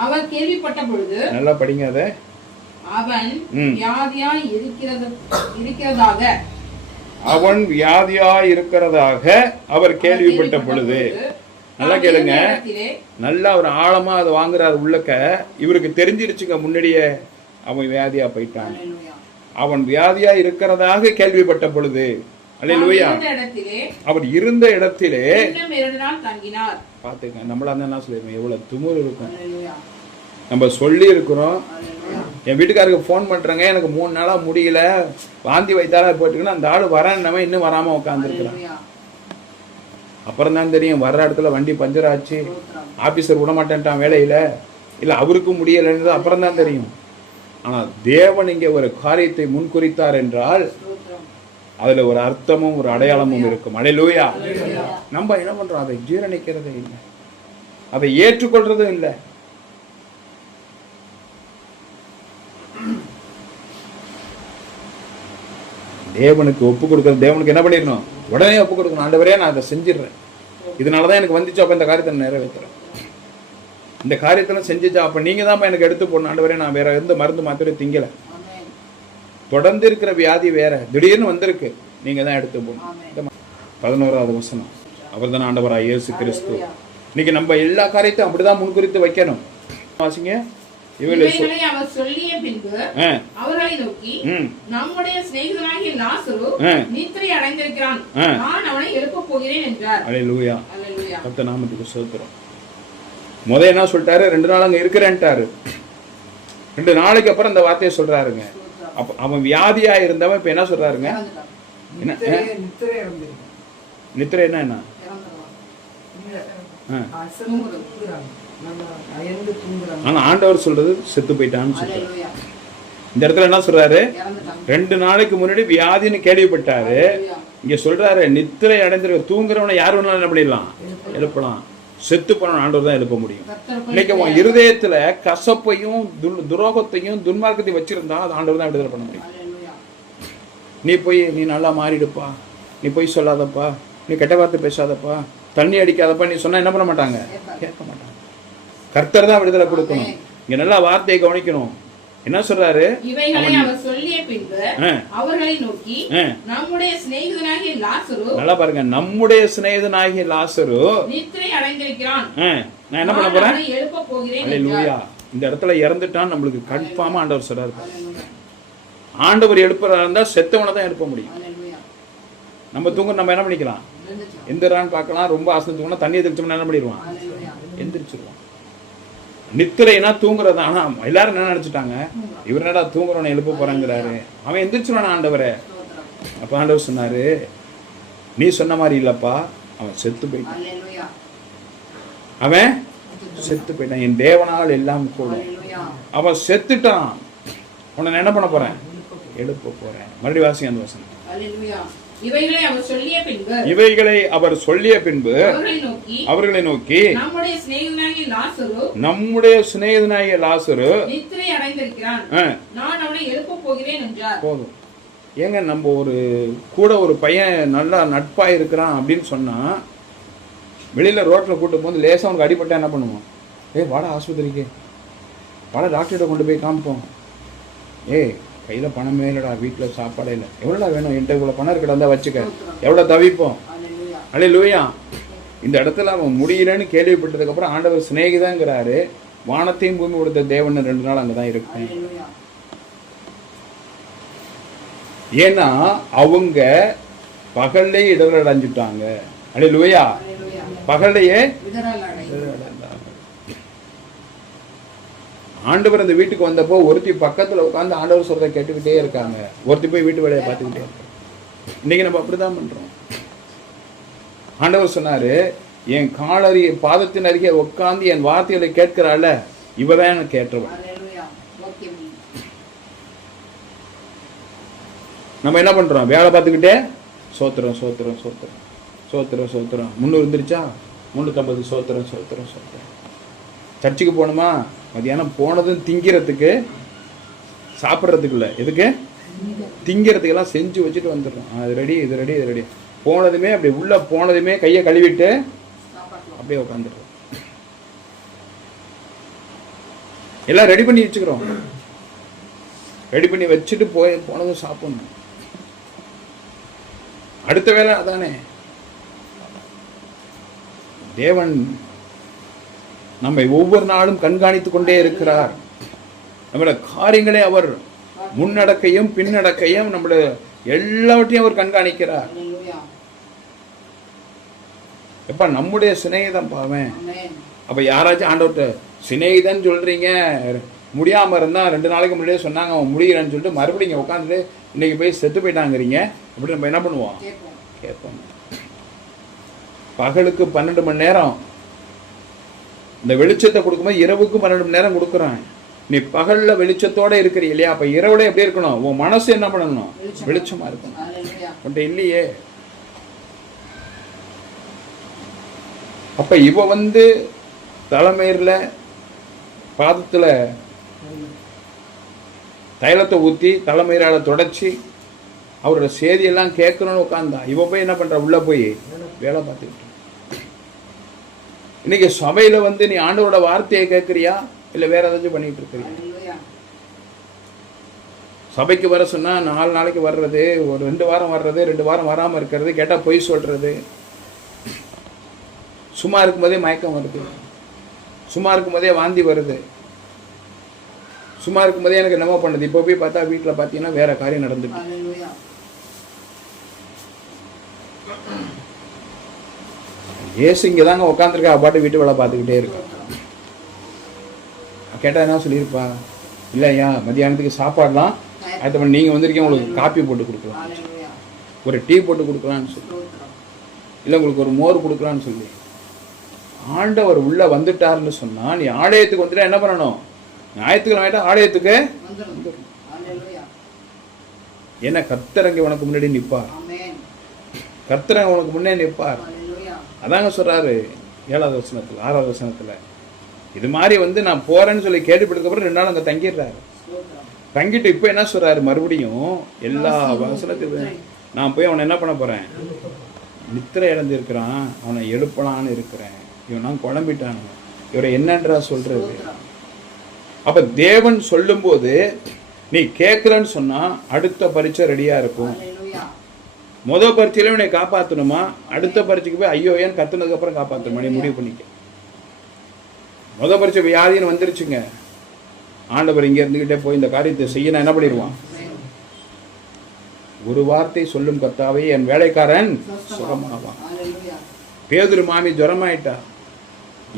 அவர் கேள்விப்பட்ட பொழுது, நல்லா படிங்க அத. அவன் வியாதியா இருக்கிறதாக அவர் கேள்விப்பட்ட பொழுது, நல்லா கேளுங்க, நல்லா ஒரு ஆழமா அதை வாங்குறாரு உள்ளக்க. இவருக்கு தெரிஞ்சிருச்சுங்க முன்னாடியே அவன் வியாதியா போயிட்டான். அவன் வியாதியா இருக்கிறதாக கேள்விப்பட்ட பொழுது, அல்லேலூயா, அவர் இருந்த இடத்திலே பாத்துக்க. நம்மளா என்ன சொல்லிருக்கோம்? எவ்வளவு துமுறு இருக்கும். நம்ம சொல்லி இருக்கிறோம். என் வீட்டுக்காரருக்கு போன் பண்றேங்க, எனக்கு 3 நாளா முடியல, வாந்தி வைத்தாரா போயிட்டுங்கன்னா அந்த ஆளு வரேன்னவன் இன்னும் வராம உட்காந்துருக்கிறான். அப்புறம் தான் தெரியும் வர்ற இடத்துல வண்டி பஞ்சர் ஆச்சு, ஆபீசர் விட மாட்டேன்ட்டான் வேலையில, இல்ல அவருக்கும் முடியலன்றது அப்புறம் தான் தெரியும். ஆனா தேவன் இங்கே ஒரு காரியத்தை முன்குறித்தார் என்றால் அதுல ஒரு அர்த்தமும் ஒரு அடையாளமும் இருக்கும். அல்லேலூயா. நம்ம என்ன பண்றோம்? அதை ஜீரணிக்கிறதே இல்லை, அதை ஏற்றுக்கொள்றதும் இல்லை. தேவனுக்கு ஒப்பு கொடுக்கறது, தேவனுக்கு என்ன பண்ணிடணும்? உடனே ஒப்பு கொடுக்கணும். ஆண்டவரே நான் அதை செஞ்சிடறேன், இதனாலதான் எனக்கு வந்துச்சு, அப்ப இந்த காரியத்தை நிறைவேற்றுறேன், இந்த காரியத்தெல்லாம் செஞ்சுச்சா, அப்ப நீங்க தான் எனக்கு எடுத்து போடணும். ஆண்டவரே நான் வேற எந்த மருந்து மாத்திரை திங்கல, தொடர்ந்து இருக்கிற வியாதி வேற, திடீர்னு வந்திருக்கு, நீங்க தான் எடுத்து போடணும். 11வது வசனம். அவர் தான் ஆண்டவராய் இயேசு கிறிஸ்து. இன்னைக்கு நம்ம எல்லா காரியத்தையும் அப்படிதான் முன்குறித்து வைக்கணும். வாசிங்க. இவைகளை அவர் சொல்லிய பின்பு அவர்களை நோக்கி, நம்முடைய சிநேகிதனாகிய லாசரு நித்திரை அடைந்திருக்கிறான், நான் அவனை எழுப்பப் போகிறேன் என்றார். அல்லேலூயா. கர்த்தர் நாமத்துக்கு ஸ்தோத்திரம். முதல்ல என்ன சொல்லிட்டாரு? 2 நாள் அங்க இருக்கிறேன்ட்டாரு. 2 நாளைக்கு அப்புறம் இந்த வார்த்தையை சொல்றாருங்க. அப்ப அவன் வியாதியா இருந்தவன் இப்ப என்ன சொல்றாருங்க? என்ன நித்திரை? என்ன ஆனா ஆண்டவர் சொல்றது செத்து போயிட்டான்னு சொல்றாரு. இந்த இடத்துல என்ன சொல்றாரு? 2 நாளைக்கு முன்னாடி வியாதின்னு கேள்விப்பட்டாரு. இங்க சொல்றாரு நித்திரை அடைந்திருக்க. தூங்குறவனை யார் வேணாலும் என்ன பண்ணிடலாம்? எழுப்பலாம். செத்து போன ஆண்டவர் தான் எழுப்ப முடியும். இன்னைக்கு உன் இருதயத்துல கசப்பையும் துரோகத்தையும் துன்மார்க்கத்தையும் வச்சிருந்தா அது ஆண்டவர் தான் விடுதலை பண்ண முடியும். நீ நல்லா மாறிடுப்பா, நீ போய் சொல்லாதப்பா, நீ கெட்ட வார்த்தை பேசாதப்பா, தண்ணி அடிக்காதப்பா நீ சொன்னா என்ன பண்ண மாட்டாங்க? கேட்க மாட்டாங்க. கர்த்தர் தான் விடுதலை கொடுக்கணும். இங்க நல்லா வார்த்தையை கவனிக்கணும். என்ன சொல்றாரு? இவைகளை அவர் சொல்லிய பின்பு அவர்களை நோக்கி, நம்முடைய சிநேகிதனாகிய லாசரு, நல்லா பாருங்க, நம்முடைய சிநேகிதனாகிய லாசரு நித்திரை அடைந்திருக்கிறான், நான் என்ன பண்ண போறேன்? எழுப்பப் போகிறேன். அல்லேலூயா. இந்த இடத்துல இறந்துட்டான் நம்மளுக்கு கன்ஃபார்மா ஆண்டவர் சொல்றாரு. ஆண்டவர் எழுப்புறதா இருந்தா செத்தவனை தான் எழுப்ப முடியும். நம்ம தூங்க நம்ம என்ன பண்ணிக்கலாம்? எந்திரான்னு பார்க்கலாம். ரொம்ப ஆசனத்துக்கு தண்ணியை தெளிச்சோம்னா என்ன பண்ணிடுவான்? எந்திரிச்சிருவான். நித்திரைனா தூங்குறது. ஆனா எல்லாரும் என்ன நினைச்சிட்டாங்க? இவர் என்னடா தூங்குறவனை எழுப்ப போறாங்கிறாரு, அவன் எந்திரிச்சுவான ஆண்டவரை. அப்ப ஆண்டவர் சொன்னாரு, நீ சொன்ன மாதிரி இல்லப்பா, அவன் செத்து போயிட்டான். அவன் செத்து போயிட்டான். என் தேவனால் எல்லாம் கூட அவன் செத்துட்டான். உன்னை என்ன பண்ண போறேன்? எழுப்ப போறேன். மறுபடியும் வாசிங்க அந்த வசனம். இவைகளை அவர் சொல்லிய பின்பு அவர்களை நோக்கி, நம்முடைய சிநேகிதனாகிய லாசரு நித்திரை அடைந்திருக்கிறான், நான் அவனை எழுப்பப் போகிறேன் என்றார். போதும். ஏங்க நம்ம கூட ஒரு பையன் நல்லா நட்பாக இருக்கிறான் அப்படின்னு சொன்னால் வெளியில் ரோட்டில் கூட்டு போது லேசாக அவனுக்கு அடிபட்டா என்ன பண்ணுவோம்? வாடா ஆஸ்பத்திரிக்கு, வாடா டாக்டர்கிட்ட கொண்டு போய் காமிப்போம். கையில் பணமே இல்லைடா, வீட்டில் சாப்பாடே இல்லை, எவ்வளோடா வேணும், என்கிட்ட இவ்வளோ பணம் இருக்கடா இருந்தால் வச்சுக்க, எவ்வளோ தவிப்போம். அல்லேலூயா. இந்த இடத்துல அவன் முடியலன்னு கேள்விப்பட்டதுக்கப்புறம் ஆண்டவர் சிநேகிதாங்கிறாரு. வானத்தையும் பூமி கொடுத்த தேவன் 2 நாள் அங்கே தான் இருக்கும். ஏன்னா அவங்க பகல்லையே இடர்கள் அடைஞ்சுட்டாங்க. அல்லேலூயா. பகல்லையே ஆண்டவர் அந்த வீட்டுக்கு வந்தப்போ ஒருத்தி பக்கத்துல உட்காந்து ஆண்டவர் சொல்றதை கேட்டுக்கிட்டே இருக்காங்க, ஒருத்தி போய் வீட்டு வேலையை பார்த்துக்கிட்டே இருக்காங்க. இன்னைக்கு நம்ம அப்படிதான் பண்றோம். ஆண்டவர் சொன்னாரு, என் பாதத்தின் அருகே உட்காந்து என் வார்த்தைகளை கேட்கிறாள், இவதான் எனக்கு கேட்டவன். நம்ம என்ன பண்றோம்? வேலை பார்த்துக்கிட்டே சோத்திரம் சோத்திரம் சோத்திரம் சோத்திரம் சோத்திரம். 300 இருந்துருச்சா, 350 சோத்திரம் சோத்திரம் சோத்திரம். சர்ச்சுக்கு போகணுமா? மதியானம் போனதும் திங்கிறதுக்கு, சாப்பிட்றதுக்கு இல்லை, எதுக்கு? திங்கிறதுக்கெல்லாம் செஞ்சு வச்சுட்டு வந்துடுறோம். அது ரெடி, இது ரெடி, இது ரெடி. போனதுமே அப்படி உள்ள போனதுமே கையை கழுவிட்டு அப்படியே உட்காந்துடுறோம். எல்லாம் ரெடி பண்ணி வச்சுக்கிறோம். ரெடி பண்ணி வச்சுட்டு போனதும் சாப்பிடணும். அடுத்த வேலை அதானே. தேவன் நம்மை ஒவ்வொரு நாளும் கண்காணித்துக் கொண்டே இருக்கிறார். நம்மளோட காரியங்களை அவர் முன்னடக்கையும் பின்னடக்கையும் நம்மளோட எல்லாவற்றையும் அவர் கண்காணிக்கிறார். எப்ப நம்முடைய சிநேகிதம் பாவேன். அப்ப யாராச்சும் ஆண்டவர்கிட்ட சிநேகிதன் சொல்றீங்க, முடியாம இருந்தா 2 நாளைக்கு முன்னாடியே சொன்னாங்க அவன் முடிகிறேன்னு சொல்லிட்டு மறுபடியும் உட்காந்துட்டு இன்னைக்கு போய் செத்து போயிட்டாங்கிறீங்க அப்படி நம்ம என்ன பண்ணுவோம்? கேட்போம். பகலுக்கு 12 மணி நேரம் இந்த வெளிச்சத்தை கொடுக்கும்போது இரவுக்கு 12 மணி நேரம் கொடுக்குறான். நீ பகல்ல வெளிச்சத்தோட இருக்கிற இல்லையா? அப்ப இரவுல எப்படி இருக்கணும்? உன் மனசு என்ன பண்ணணும்? வெளிச்சமா இருக்கணும். உன்ட்ட இல்லையே. அப்ப இவ தலைமையில பாதத்துல தைலத்தை ஊத்தி தலைமையிலால தொடச்சி அவரோட செய்தியெல்லாம் கேட்கணும்னு உட்கார்ந்தா. இவ போய் என்ன பண்ற? உள்ள போய் வேலை பார்த்துக்கிட்டு. இன்னைக்கு சபையில நீ ஆண்டவரோட வார்த்தையை கேட்கறியா இல்ல வேற ஏதாச்சும் பண்ணிட்டு இருக்கிறியா? சபைக்கு வர சொன்னா 4 நாளைக்கு வர்றது, ஒரு 2 வாரம் வர்றது, 2 வாரம் வராம இருக்கிறது, கேட்டா பொய் சொல்றது, சும்மா இருக்கும்போதே மயக்கம் வருது, சும்மா இருக்கும்போதே வாந்தி வருது, சும்மா இருக்கும்போதே எனக்கு என்னமோ பண்ணுது. இப்போ போய் பார்த்தா வீட்டுல பாத்தீங்கன்னா வேற காரியம் நடந்துட்டு. ஏசு இங்கதாங்க உட்காந்துருக்கா, பாட்டு வீட்டு வேலை பார்த்துக்கிட்டே இருக்கா. கேட்டா என்ன சொல்லியிருப்பா? இல்லையா மத்தியானத்துக்கு சாப்பாடுலாம் அடுத்த பண்ணி நீங்க வந்திருக்கீங்க, உங்களுக்கு காப்பி போட்டு கொடுக்கலாம், ஒரு டீ போட்டு கொடுக்கலான்னு சொல்லி, இல்லை உங்களுக்கு ஒரு மோர் கொடுக்கலான்னு சொல்லி. ஆண்டவர் உள்ள வந்துட்டாருன்னு சொன்னா நீ ஆலயத்துக்கு வந்துட்டா என்ன பண்ணணும்? ஞாயிற்றுக்கிழமை ஆலயத்துக்கு ஏன்னா கர்த்தரங்க உனக்கு முன்னாடி நிற்பார். கர்த்தரங்க உனக்கு முன்னே நிற்பார். அதாங்க சொல்றாரு 7வது வசனத்துல 6வது வசனத்துல. இது மாதிரி நான் போறேன்னு சொல்லி கேட்டுப்பட்டதுக்கப்புறம் 2 நாள் அங்க தங்கிடுறாரு. தங்கிட்டு இப்ப என்ன சொல்றாரு? மறுபடியும் எல்லா வசனத்தையும் நான் போய் அவனை என்ன பண்ண போறேன்? நித்திரை இழந்திருக்கிறான், அவனை எழுப்பலான்னு இருக்கிறேன், இவன் குழம்பிட்டான், இவரை என்னன்றா சொல்றது. அப்ப தேவன் சொல்லும் போது நீ கேட்கிறன்னு சொன்னா அடுத்த பரீட்சை ரெடியா இருக்கும். முதல் பரீட்சையில உன்னை காப்பாற்றணுமா, அடுத்த பரீட்சைக்கு போய் ஐயோ ஏன் கத்துனதுக்கு அப்புறம் காப்பாற்றணுமா? நீ முடிவு பண்ணிக்க. முதல் பரீட்சை வியாதின்னு வந்துருச்சுங்க, ஆண்டவர் இங்க இருந்துகிட்டே போய் இந்த காரியத்தை செய்ய என்ன பண்ணிடுவான்? ஒரு வார்த்தை சொல்லும் கர்த்தாவே என் வேலைக்காரன் சுகமாவான். பேதுரு மாமி ஜுரமாயிட்டா,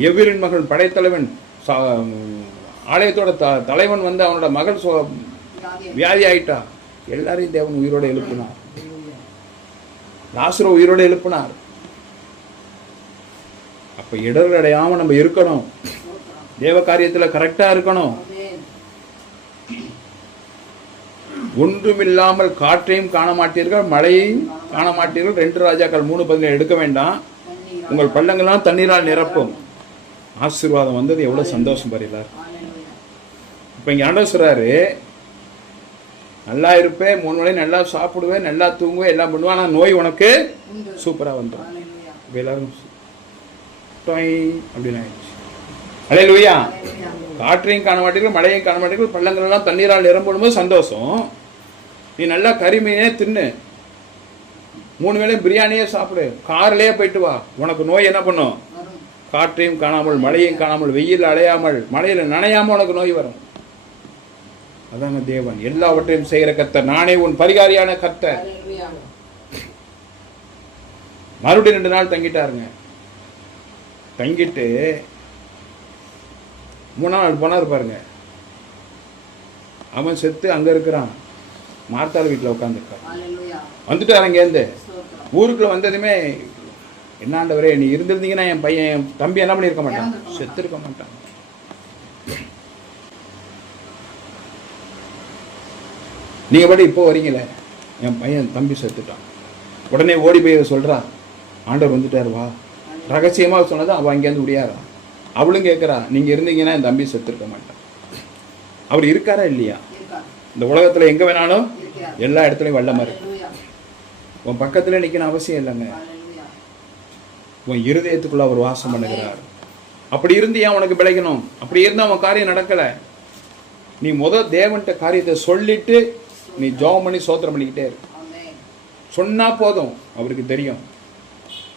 எவ்விரின் மகன் படைத்தலைவன் ஆலயத்தோட தலைவன் அவனோட மகள் வியாதி ஆயிட்டா. எல்லாரையும் தேவன் உயிரோட எழுப்பினார். லாசரு உயிரோட எழுப்பினார். அப்ப இடர்கள் அடையாம நம்ம இருக்கணும், தேவ காரியத்துல கரெக்டா இருக்கணும். ஒன்றுமில்லாமல் காற்றையும் காண மாட்டீர்கள், மழையையும் காண மாட்டீர்கள். 2 ராஜாக்கள் 3:17 எடுக்க வேண்டாம். உங்கள் பள்ளங்கள்லாம் தண்ணீரால் நிரப்பும். ஆசீர்வாதம் வந்தது எவ்வளவு சந்தோஷம் பாருங்க. இப்ப இங்க ஆண்டவர் சொல்றாரு, நல்லா இருப்பேன், 3 வேளை நல்லா சாப்பிடுவேன், நல்லா தூங்குவேன், எல்லாம் பண்ணுவேன். ஆனால் நோய் உனக்கு சூப்பராக வந்துடும். Hallelujah. இப்போ எல்லாரும் டொய் அப்படின்னு ஆயிடுச்சு. அல்லேலூயா. காற்றையும் காண மாட்டீர்கள், மழையும் காண மாட்டீர்கள், பள்ளங்கள் எல்லாம் தண்ணீரால் நிரம்பும்போது சந்தோஷம். நீ நல்லா கறிமீனே தின்னு, 3 வேளையும் பிரியாணியே சாப்பிடு, கார்லயே போயிட்டு வா, உனக்கு நோய் என்ன பண்ணும்? வரும். காற்றையும் காணாமல், மழையும் காணாமல், வெயில் அலையாமல், மழையில நனையாம உனக்கு நோய் வரும். அதாங்க தேவன், எல்லாவற்றையும் செய்கிற கர்த்தர், நானே உன் பரிகாரியான கர்த்தர். Hallelujah. மறுபடியும் 2 நாள் தங்கிட்டாருங்க. தங்கிட்டு 3ஆம் நாள் போனார் பாருங்க. அவன் செத்து அங்க இருக்கிறான், மார்த்தாள் வீட்டில் உட்காந்துருக்கான். Hallelujah. வந்துட்டார் அங்கேருந்து. ஸ்தோத்திரம். ஊருக்குள்ள வந்ததுமே, என்னாண்டவரே நீ இருந்திருந்தீங்கன்னா என் பையன் என் தம்பி என்ன பண்ணியிருக்க மாட்டான், இறந்திருக்க மாட்டான். செத்து இருக்க மாட்டான். நீங்க படி இப்போ வரீங்களே, என் பையன் தம்பி செத்துட்டான். உடனே ஓடி போய் சொல்றா, ஆண்டவர் வந்துட்டார் வா. ரகசியமா சொன்னது அவன் அங்கேருந்து முடியாரா. அவளும் கேட்குறா, நீங்க இருந்தீங்கன்னா என் தம்பி செத்து இருக்க மாட்டான். அவர் இருக்காரா இல்லையா? இருக்கார். இந்த உலகத்துல எங்க வேணாலும் இருக்கிறார். எல்லா இடத்துலையும் வல்லமா இருக்கு. Hallelujah. உன் பக்கத்துல நிக்கணும் அவசியம் இல்லைங்க. Hallelujah. உன் இருதயத்துக்குள்ள அவர் வாசம் பண்ணுகிறார். அப்படி இருந்து ஏன் உனக்கு பிழைக்கணும்? அப்படி இருந்தா அவன் காரியம் நடக்கல. நீ தேவன்கிட்ட காரியத்தை சொல்லிட்டு நீ ஜெபம் பண்ணி சோத்திரம் பண்ணிக்கிட்டே இரு. Amen. சொன்னா போதும், அவருக்கு தெரியும்.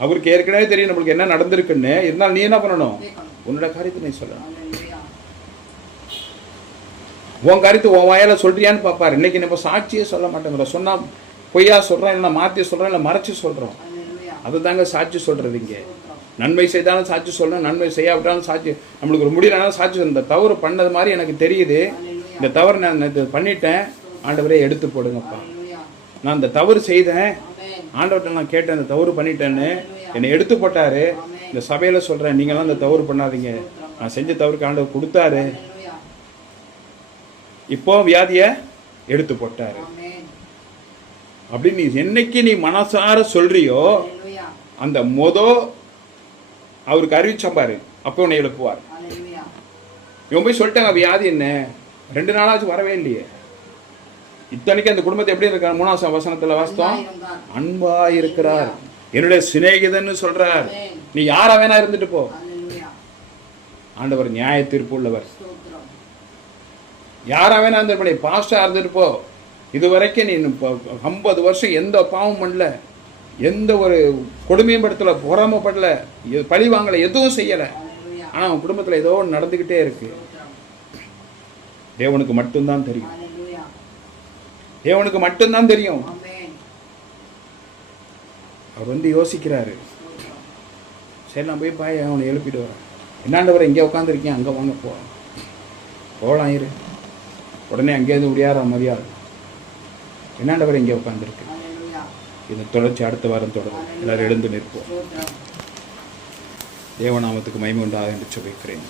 அவருக்கு ஏற்கனவே தெரியும் நம்மளுக்கு என்ன நடந்திருக்குன்னு. இருந்தாலும் நீ என்ன பண்ணணும்? கேட்கணும். உன்னோட காரியத்தை நீ சொல்லணும். Hallelujah. உன் காரியத்தை உன் வாயால சொல்றியான்னு பார்ப்பாரு. இன்னைக்கு நம்ம சாட்சியே சொல்ல மாட்டேங்கிறோம். சொன்னா பொய்யா சொல்றோம், இல்லை மாற்றி சொல்றோம், இல்லை மறைச்சு சொல்றோம். Hallelujah. அதுதாங்க சாட்சி சொல்றது. இங்கே ஸ்தோத்திரம். நன்மை செய்தாலும் சாட்சி சொல்லணும், நன்மை செய்யாவிட்டாலும் சாட்சி. நம்மளுக்கு ஒரு முடியலனாலும் சாட்சி சொல்லணும். இந்த தவறு பண்ணது மாதிரி எனக்கு தெரியுது, Hallelujah. இந்த தவறு நான் இது பண்ணிட்டேன், ஆண்டவரே எடுத்து போடுங்கப்பா. Hallelujah. நான் இந்த தவறு செய்தேன், Amen. ஆண்டவர்கிட்ட நான் கேட்டேன், இந்த தவறு பண்ணிட்டேன்னு என்னை எடுத்து போட்டாரு. இந்த சபையில சொல்றேன், நீங்களாம் இந்த தவறு பண்ணாதீங்க, நான் செஞ்ச தவறுக்கு ஆண்டவர் கொடுத்தாரு, Hallelujah. இப்போ வியாதிய எடுத்து போட்டாரு Amen. அப்படின்னு நீ என்னைக்கு நீ மனசார சொல்றியோ, Hallelujah. அந்த அவருக்கு அறிவிச்சான் பாரு, அப்போ உன்னை எழுப்புவார். Hallelujah. இவன் போய் சொல்லிட்டாங்க வியாதி என்ன, 2 நாளாச்சும் வரவே இல்லையே. இத்தனைக்கு அந்த குடும்பத்தை எப்படி இருக்காங்க? 3ஆம் வசனத்துல வாஸ்தவம், அன்பா இருக்கிறார், என்னுடைய சிநேகிதன்னு சொல்றார். நீ யாரா வேணா இருந்துட்டு போ. Hallelujah. ஆண்டவர் நியாய தீர்ப்பு உள்ளவர். ஸ்தோத்திரம். யாரா வேணா இருந்துட்டு போ, பாஸ்டா இருந்துட்டு போ. இது வரைக்கும் நீ 50 வருஷம் எந்த பாவம் பண்ணல, எந்த ஒரு கொடுமையும் படுத்தல, பொறாமப்படல, பழி வாங்கல, எதுவும் செய்யல. Hallelujah. ஆனா அவன் குடும்பத்துல ஏதோ ஒன்று நடந்துகிட்டே இருக்கு. ஸ்தோத்திரம். தேவனுக்கு மட்டும்தான் தெரியும். Hallelujah. தேவனுக்கு மட்டும்தான் தெரியும். Amen. அவர் யோசிக்கிறாரு, ஸ்தோத்திரம். சரி நான் போய் பாய் அவனை எழுப்பிட்டு வரேன். என்னாண்டவரை இங்கே உட்காந்துருக்கேன், அங்கே வாங்க போகலாம் இரு. உடனே அங்கேருந்து முடியாத மரியாதை, என்னாண்டவரை இங்கே உட்காந்துருக்கு. Hallelujah. இது தொடர்ச்சி அடுத்த வாரம் தொடரும். எல்லாரும் எழுந்து நிற்போம். ஸ்தோத்திரம். தேவநாமத்துக்கு மகிமை உண்டாக என்று சொல்லிக்கிறேன்.